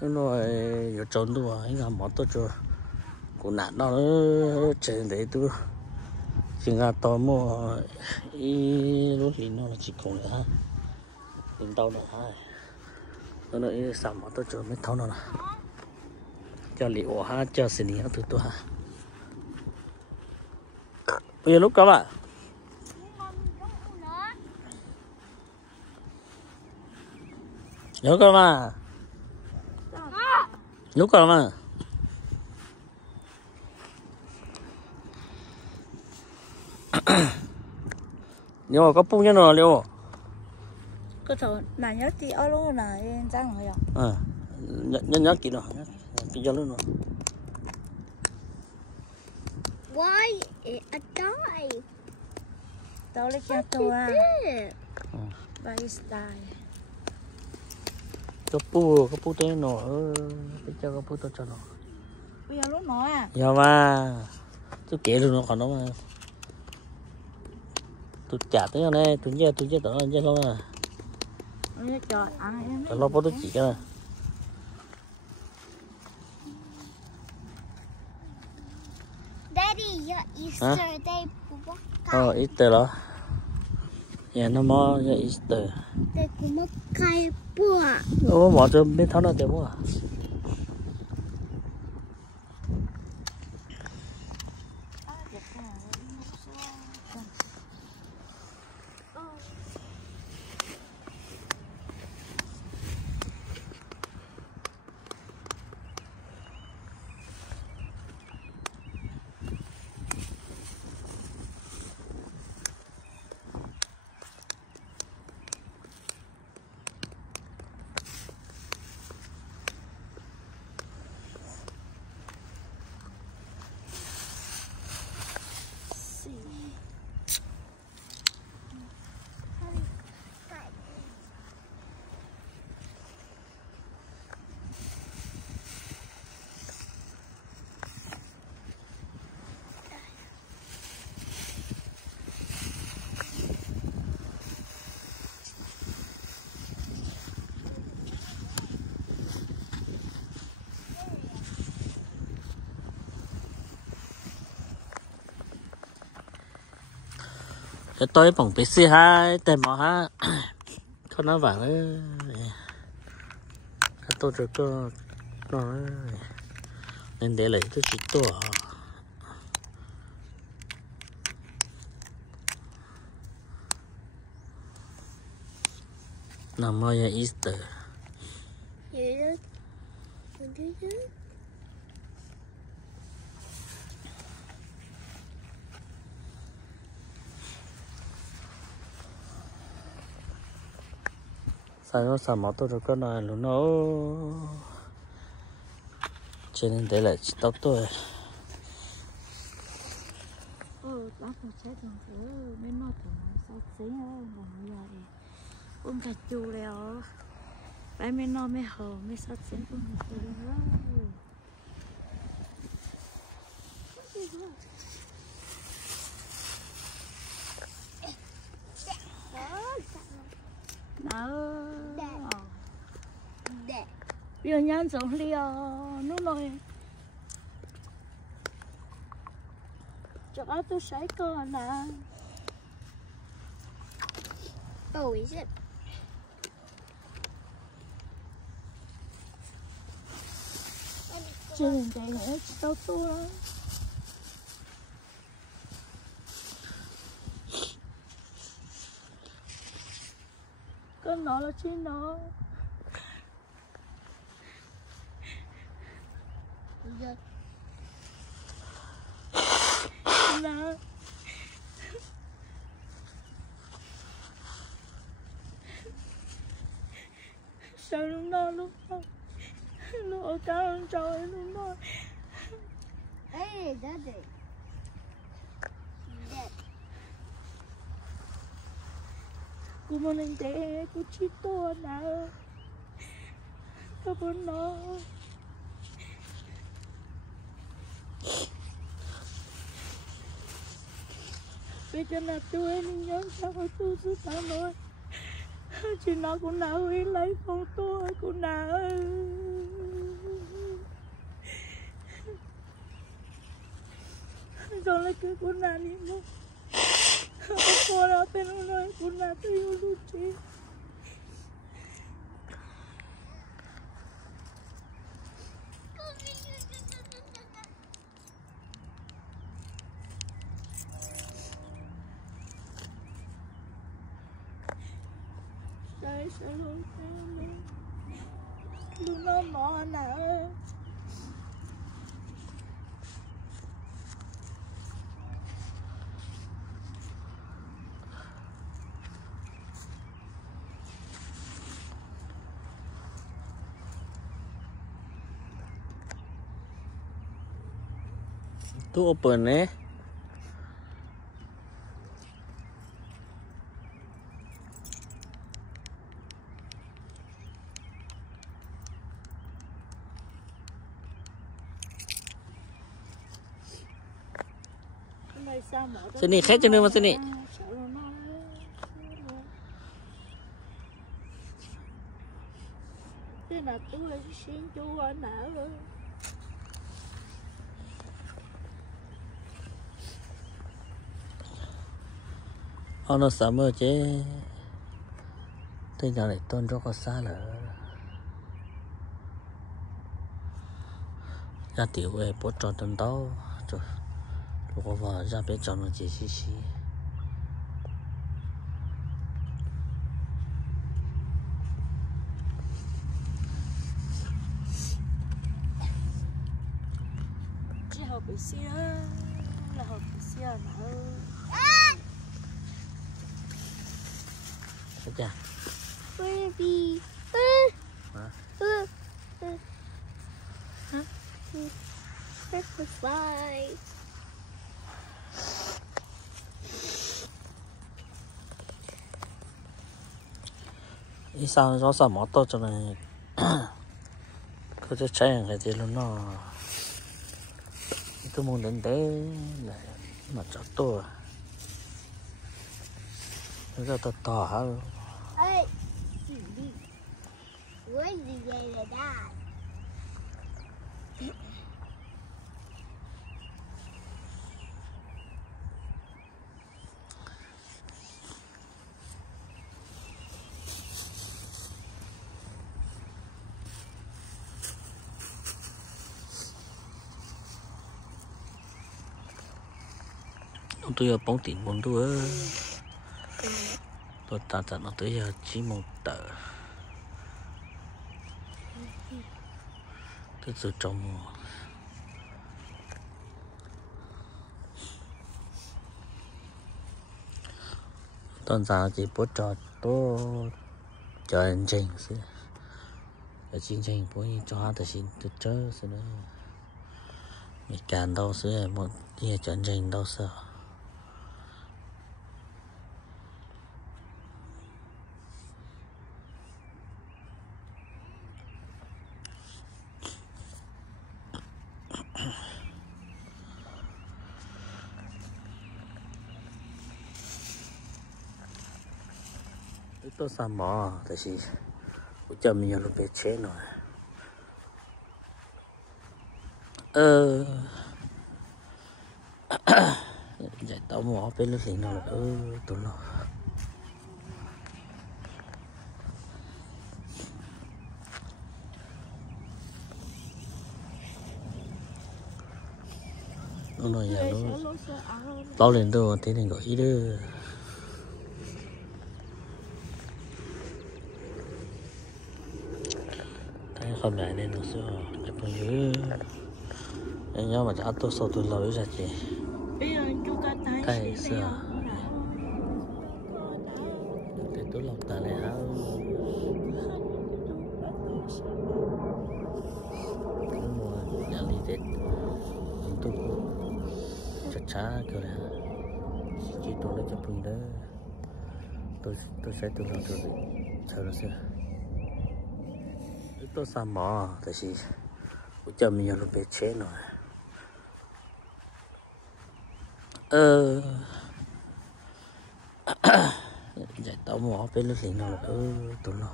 nó ở trốn đùa anh làm món tôi cho cô nạn nó trên đấy tôi chỉ là tò mò lúc thì nó chỉ cùng nữa ha đến đâu nữa ha nó nói sản món tôi cho mấy thau nó là cho liệu ha cho xử lý thứ tôi ha bây giờ lúc các bạn nhớ cơ mà lúc cơ mà nhớ có bung cho nó liệu cái thằng này nhớ chị ở luôn này trang rồi à nhớ kỹ nó kỹ cho luôn nó why a die tao lấy cho tôi à by style cái pu tên nó cái cho cái pu cho nó bây giờ lúc nói à giờ mà tôi kể luôn nó còn nó mà tôi trả tới này tôi chơi tao chơi lâu nè nó trời ăn tao lo bao tôi chỉ cái này Daddy your Easter day Easter đó nhà nó mò Easter day cũng mất khai bùa mò cho bên tháo nó đẹp quá cái tôi bỏng PC hai tem mỏ ha con nó vàng ấy cái tôi cho nó nên để lấy tôi chỉตัวnằm mơ nhà Easter nó sao mà tôi có nói luôn nó cho nên để lại tóc tôi bác phải chết rồi mới nói thì nó sao xí hơn là bây giờ thì con cà chua đeo bé mới nói mới hờ mới sao xí con cà chua đeo bây giờ nhăn sống liều nó nói cho tôi sấy con nè is it chưa thấy nữa tao tua đó con nó là chi nó nè sao lúc nó ở cao trời lúc nó hey daddy cô muốn anh té cô chỉ to nè các bạn nó bây giờ là tôi nhớ sao tôi cứ sao nói chỉ nó cũng nào lấy phong tôi cũng nào le que con ánimo. Ahora pero no es con nada yo luché. Đây sẽ luôn luôn nó mò nào tu open eh sini khách cho nên mà sini thế là tôi xin chú anh nào nó sớm rồi chứ tôi giờ này tôn cho có xa lỡ ra tiểu về bố trò tuần tao rồi có vào ra bên trong nó chỉ xí xí chỉ học bị xí là học bị xí nào sao chả Baby. hả Bye. ý sao nó sao mỏ to cho này cứ cho cháy cái gì luôn nó tôi muốn đến đấy là mà cho tôi nó ra to to hả Hey. Where's the dad? tôi ở bóng tỉnh bốn tôi ta nó tới giờ chỉ một tờ tôi sự trong toàn ra chỉ bố trò tôi chờ anh trình xí ở chương trình bố cho hai tài xin tôi chơi xí nữa mình càn đâu xí một kia chờ anh trình đâu sợ tôi xăm mỏ tại vì cho mình nhiều lúc về chế rồi giải tao mỏ bên lúc này nó tụi nó nói nhà nó bao lên đâu thế này gọi ý đưa không lại nên nó sẽ cái phần dưới anh nhớ mà cho tôi sau tôi lối ra chị cái sữa để tôi lọc ta lại hả cái mùa nhà lý tết tôi chặt chá kiểu này chỉ tôi lấy cho phần đó tôi sẽ tôi làm được chờ nó sẽ tôi xăm mỏ tại vì cho mình nhiều lúc về chế rồi giải tao mỏ bên lúc này nó tụi nó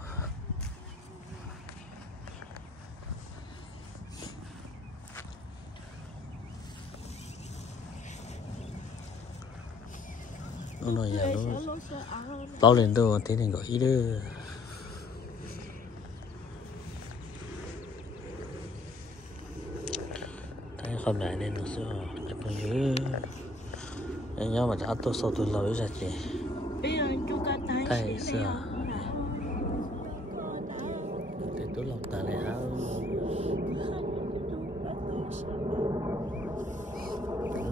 nó nhà nó bao lên đâu thế này gọi đó thấy không lại nên nó sẽ chụp nhớ anh nhớ mà đã tôi sau tôi lâu ra chị tay xưa để tôi lòng ta lại áo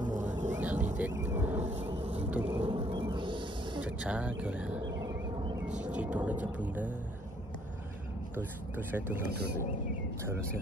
mùa nhà đi tết tôi chặt chá kiểu này chỉ tôi lấy chụp hình đó tôi sẽ tôi làm rồi chờ nó sẽ